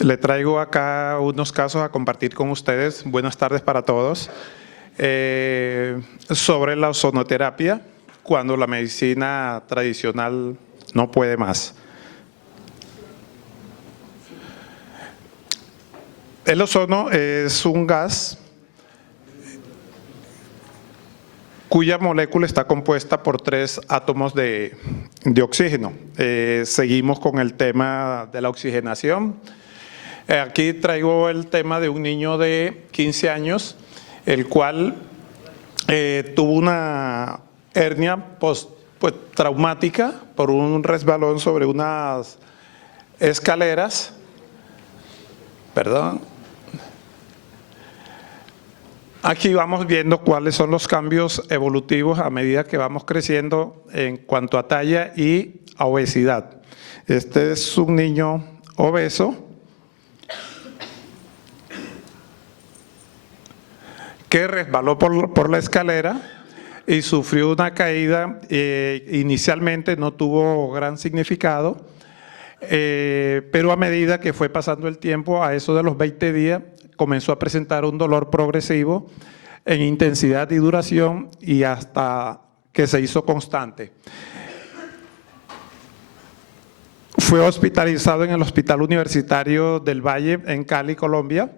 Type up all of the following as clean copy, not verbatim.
Le traigo acá unos casos a compartir con ustedes. Buenas tardes para todos. Sobre la ozonoterapia, cuando la medicina tradicional no puede más. El ozono es un gas cuya molécula está compuesta por 3 átomos de oxígeno. Seguimos con el tema de la oxigenación. Aquí traigo el tema de un niño de 15 años, el cual tuvo una hernia traumática por un resbalón sobre unas escaleras. Perdón. Aquí vamos viendo cuáles son los cambios evolutivos a medida que vamos creciendo en cuanto a talla y a obesidad. Este es un niño obeso que resbaló por la escalera y sufrió una caída. Inicialmente no tuvo gran significado, pero a medida que fue pasando el tiempo, a eso de los 20 días, comenzó a presentar un dolor progresivo en intensidad y duración y hasta que se hizo constante. Fue hospitalizado en el Hospital Universitario del Valle en Cali, Colombia,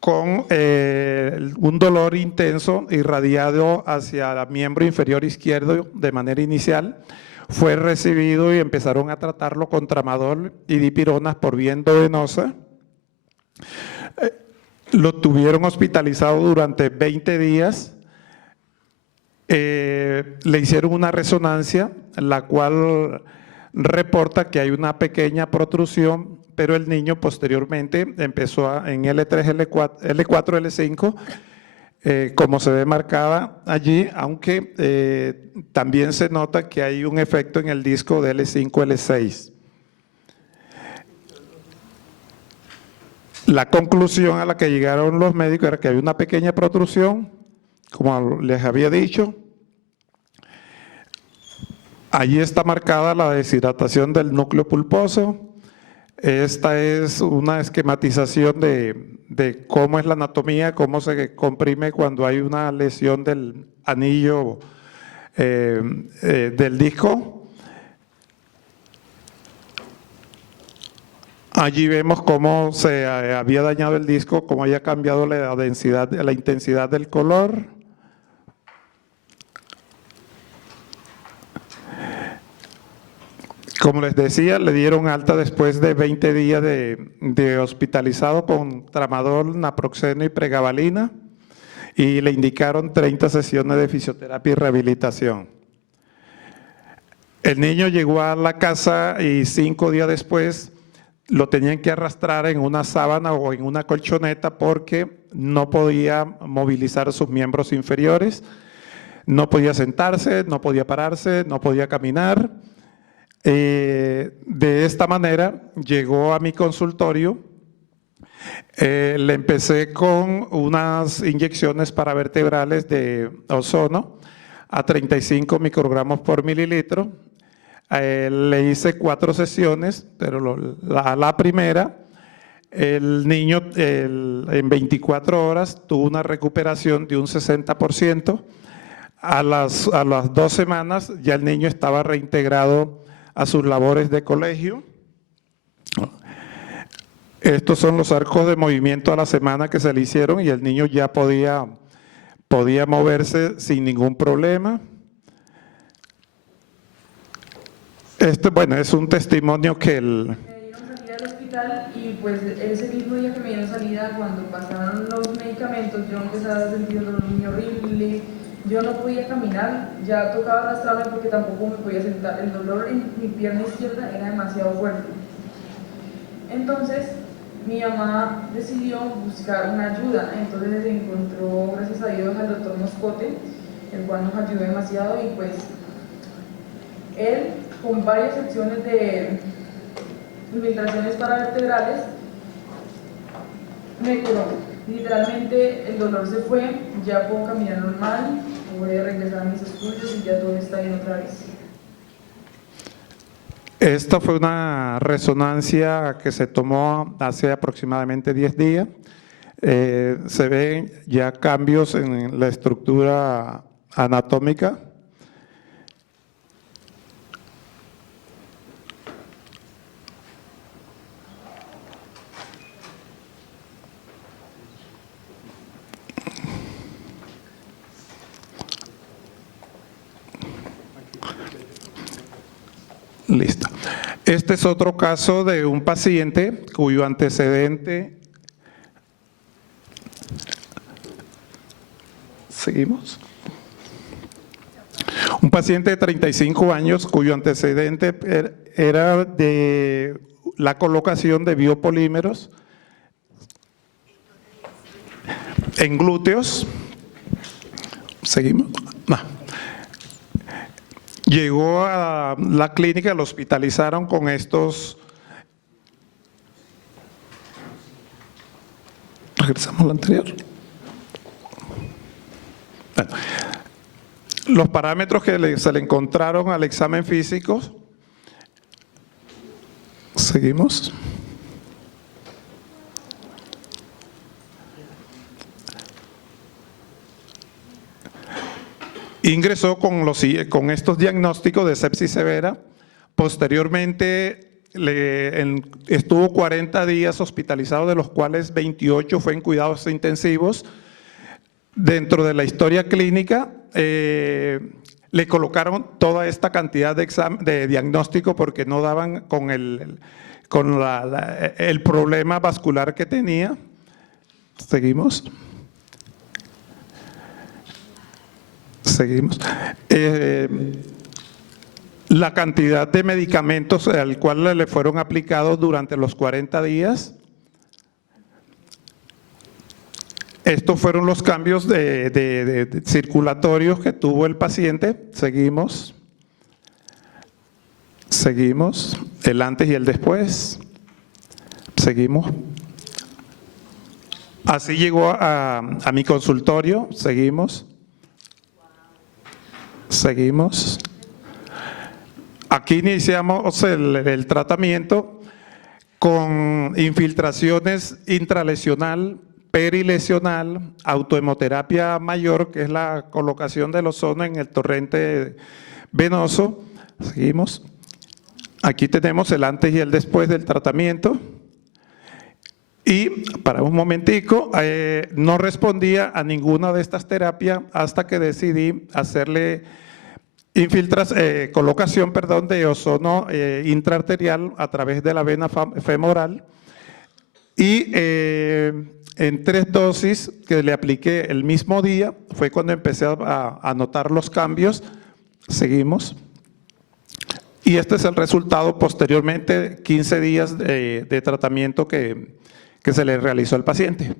con un dolor intenso irradiado hacia el miembro inferior izquierdo de manera inicial. Fue recibido y empezaron a tratarlo con tramadol y dipironas por vía endovenosa. Lo tuvieron hospitalizado durante 20 días. Le hicieron una resonancia, la cual reporta que hay una pequeña protrusión, pero el niño posteriormente empezó en L3, L4, L5, como se ve marcada allí, aunque también se nota que hay un efecto en el disco de L5, L6. La conclusión a la que llegaron los médicos era que había una pequeña protrusión, como les había dicho. Allí está marcada la deshidratación del núcleo pulposo. Esta es una esquematización de cómo es la anatomía, cómo se comprime cuando hay una lesión del anillo del disco. Allí vemos cómo se había dañado el disco, cómo había cambiado la densidad, la intensidad del color. Como les decía, le dieron alta después de 20 días de hospitalizado con tramadol, naproxeno y pregabalina, y le indicaron 30 sesiones de fisioterapia y rehabilitación. El niño llegó a la casa y 5 días después lo tenían que arrastrar en una sábana o en una colchoneta porque no podía movilizar sus miembros inferiores, no podía sentarse, no podía pararse, no podía caminar. De esta manera llegó a mi consultorio. Le empecé con unas inyecciones paravertebrales de ozono a 35 microgramos por mililitro. Le hice 4 sesiones, pero la primera, el niño en 24 horas tuvo una recuperación de un 60%. A las 2 semanas ya el niño estaba reintegrado a sus labores de colegio. Estos son los arcos de movimiento a la semana que se le hicieron y el niño ya podía moverse sin ningún problema. Bueno, es un testimonio que Me dieron salida del hospital y pues ese mismo día que me dieron salida, cuando pasaron los medicamentos, yo empezaba a sentir un dolor muy horrible. Yo no podía caminar, ya tocaba arrastrarme porque tampoco me podía sentar. El dolor en mi pierna izquierda era demasiado fuerte. Entonces, mi mamá decidió buscar una ayuda. Entonces encontró, gracias a Dios, al doctor Moscote, el cual nos ayudó demasiado y pues él, con varias secciones de infiltraciones paravertebrales, me curó. Literalmente el dolor se fue, ya puedo caminar normal, voy a regresar a mis estudios y ya todo está bien otra vez. Esta fue una resonancia que se tomó hace aproximadamente 10 días. Se ven ya cambios en la estructura anatómica. Listo. Este es otro caso de un paciente cuyo antecedente. Seguimos. Un paciente de 35 años cuyo antecedente era de la colocación de biopolímeros en glúteos. Seguimos. No. Llegó a la clínica, lo hospitalizaron con estos. Regresamos a lo anterior. Bueno, los parámetros que se le encontraron al examen físico. Seguimos. Ingresó con estos diagnósticos de sepsis severa. Posteriormente estuvo 40 días hospitalizado, de los cuales 28 fue en cuidados intensivos. Dentro de la historia clínica le colocaron toda esta cantidad de diagnóstico porque no daban con el problema vascular que tenía. Seguimos. Seguimos. La cantidad de medicamentos al cual le fueron aplicados durante los 40 días. Estos fueron los cambios de circulatorios que tuvo el paciente. Seguimos. Seguimos. El antes y el después. Seguimos. Así llegó a mi consultorio. Seguimos. Seguimos. Aquí iniciamos el tratamiento con infiltraciones intralesional, perilesional, autohemoterapia mayor, que es la colocación del ozono en el torrente venoso. Seguimos. Aquí tenemos el antes y el después del tratamiento. Y para un momentico, no respondía a ninguna de estas terapias hasta que decidí hacerle colocación de ozono intraarterial a través de la vena femoral. Y en 3 dosis que le apliqué el mismo día fue cuando empecé a notar los cambios. Seguimos. Y este es el resultado posteriormente, 15 días de tratamiento que se le realizó al paciente.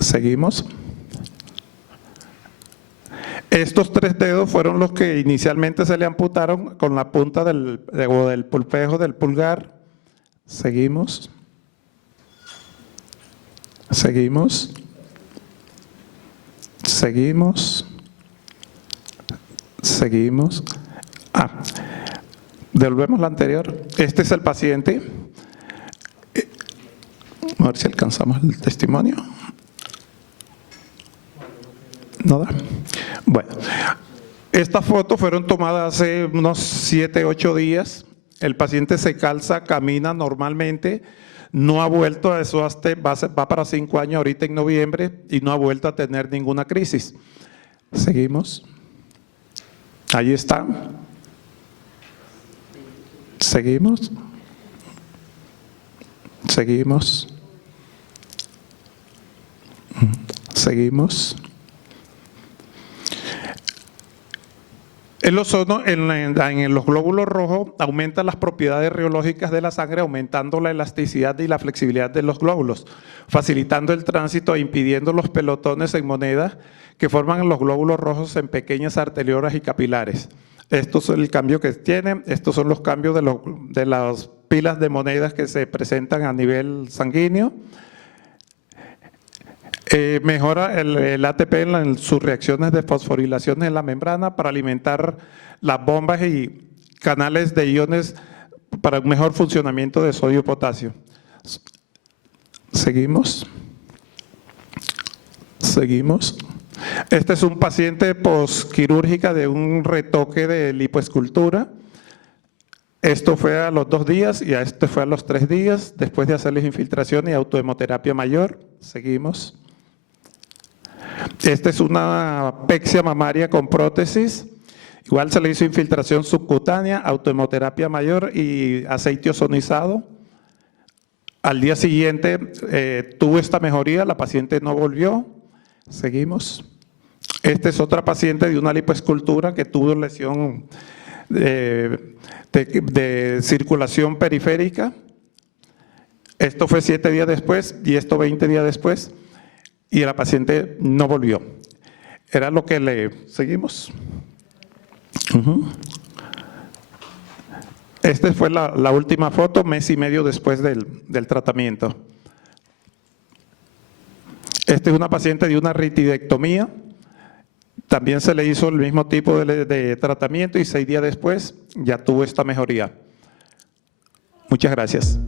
Seguimos. Estos 3 dedos fueron los que inicialmente se le amputaron con la punta del pulpejo del pulgar. Seguimos. Seguimos. Seguimos. Seguimos. Devolvemos la anterior. Este es el paciente. A ver si alcanzamos el testimonio. ¿No da? Bueno, estas fotos fueron tomadas hace unos 7, 8 días. El paciente se calza, camina normalmente, no ha vuelto a eso, va para 5 años ahorita en noviembre y no ha vuelto a tener ninguna crisis. Seguimos. Ahí está. Seguimos. Seguimos. Seguimos. El ozono en los glóbulos rojos aumenta las propiedades reológicas de la sangre, aumentando la elasticidad y la flexibilidad de los glóbulos, facilitando el tránsito e impidiendo los pelotones en monedas que forman los glóbulos rojos en pequeñas arteriolas y capilares. Estos son el cambio que tienen, estos son los cambios de las pilas de monedas que se presentan a nivel sanguíneo. Mejora el ATP en sus reacciones de fosforilación en la membrana para alimentar las bombas y canales de iones para un mejor funcionamiento de sodio y potasio. Seguimos. Este es un paciente posquirúrgica de un retoque de lipoescultura. Esto fue a los 2 días y este fue a los 3 días, después de hacerles infiltración y autohemoterapia mayor. Seguimos. Esta es una pexia mamaria con prótesis. Igual se le hizo infiltración subcutánea, autohemoterapia mayor y aceite ozonizado. Al día siguiente tuvo esta mejoría, la paciente no volvió. Seguimos. Esta es otra paciente de una lipoescultura que tuvo lesión de circulación periférica. Esto fue 7 días después y esto 20 días después y la paciente no volvió. Era lo que le... Seguimos. Esta fue la última foto, mes y medio después del tratamiento. Esta es una paciente de una ritidectomía. También se le hizo el mismo tipo de tratamiento y 6 días después ya tuvo esta mejoría. Muchas gracias.